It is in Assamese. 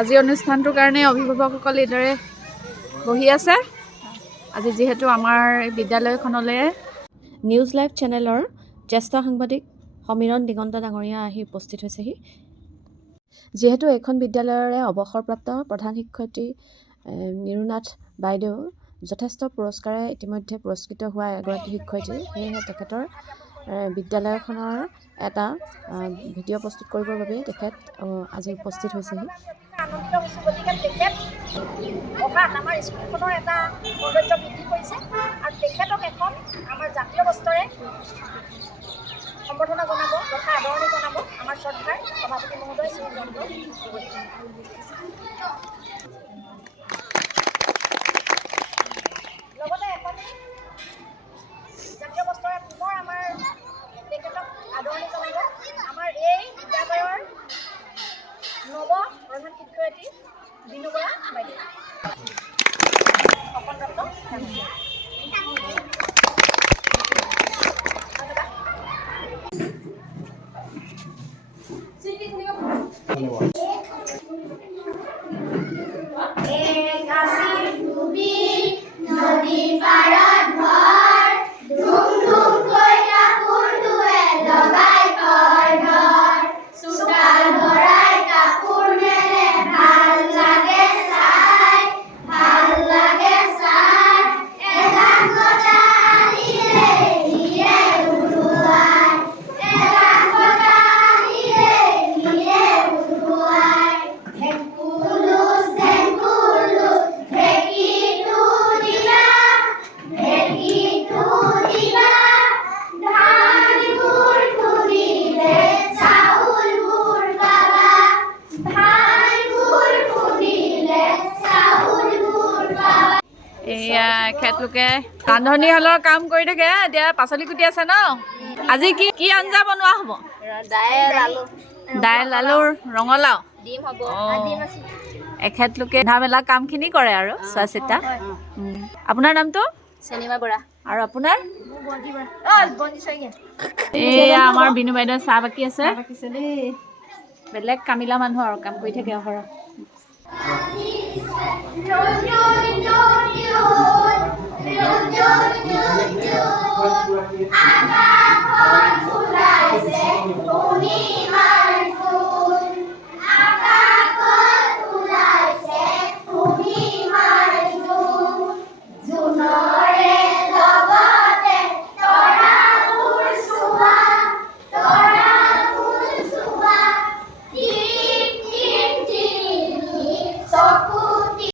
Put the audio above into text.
আজি অনুষ্ঠানটোৰ কাৰণে অভিভাৱকসকল এইদৰে বহি আছে। আজি যিহেতু আমাৰ বিদ্যালয়খনলৈ নিউজ লাইভ চেনেলৰ জ্যেষ্ঠ সাংবাদিক সমীৰণ দিগন্ত ডাঙৰীয়া আহি উপস্থিত হৈছেহি। যিহেতু এইখন বিদ্যালয়ৰে অৱসৰপ্ৰাপ্ত প্ৰধান শিক্ষয়িত্ৰী নিৰুনাথ বাইদেউ যথেষ্ট পুৰস্কাৰে ইতিমধ্যে পুৰস্কৃত হোৱা এগৰাকী শিক্ষয়িত্ৰী, সেয়েহে তেখেতৰ বিদ্যালয়খনৰ এটা ভিডিঅ' প্ৰস্তুত কৰিবৰ বাবে তেখেত আজি উপস্থিত হৈছেহি। আনন্দিত হৈছোঁ, গতিকে তেখেত অহাত আমাৰ স্কুলখনৰ এটা সৌন্দৰ্য বৃদ্ধি কৰিছে আৰু তেখেতক এখন আমাৰ জাতীয় বস্ত্ৰৰে সম্বৰ্ধনা জনাব তথা আদৰণি জনাব আমাৰ শ্ৰদ্ধাৰ সভাপতি মহোদয় শ্ৰী চন্দ্ৰ গগৈ। লগতে এখন জাতীয় বস্ত্ৰৰে পুনৰ আমাৰ তেখেতক আদৰণি জনাব আমাৰ এই বিদ্যালয়ৰ নৱ প্ৰধান শিক্ষয়িত্ৰী বিনু বৰা বাইদেউ। অকণমাত্ৰ এখেতলোকে ৰান্ধনীশালৰ কাম কৰি থাকে। এতিয়া পাচলি কুটি আছে ন। আজি কি আঞ্জা বনোৱা হ'ব? দাইল, আলু, ৰঙালাও, ডিম হ'ব। এখেতলোকে ৰন্ধা মেলা কামখিনি কৰে আৰু চোৱা চিতা। আপোনাৰ নামটো? চেনিমা বৰা। আৰু আপোনাৰ? এয়া আমাৰ বিনু বাইদেউ চাহ বাকি আছে। বেলেগ কামিলা মানুহ আৰু কাম কৰি থাকে অহৰহ।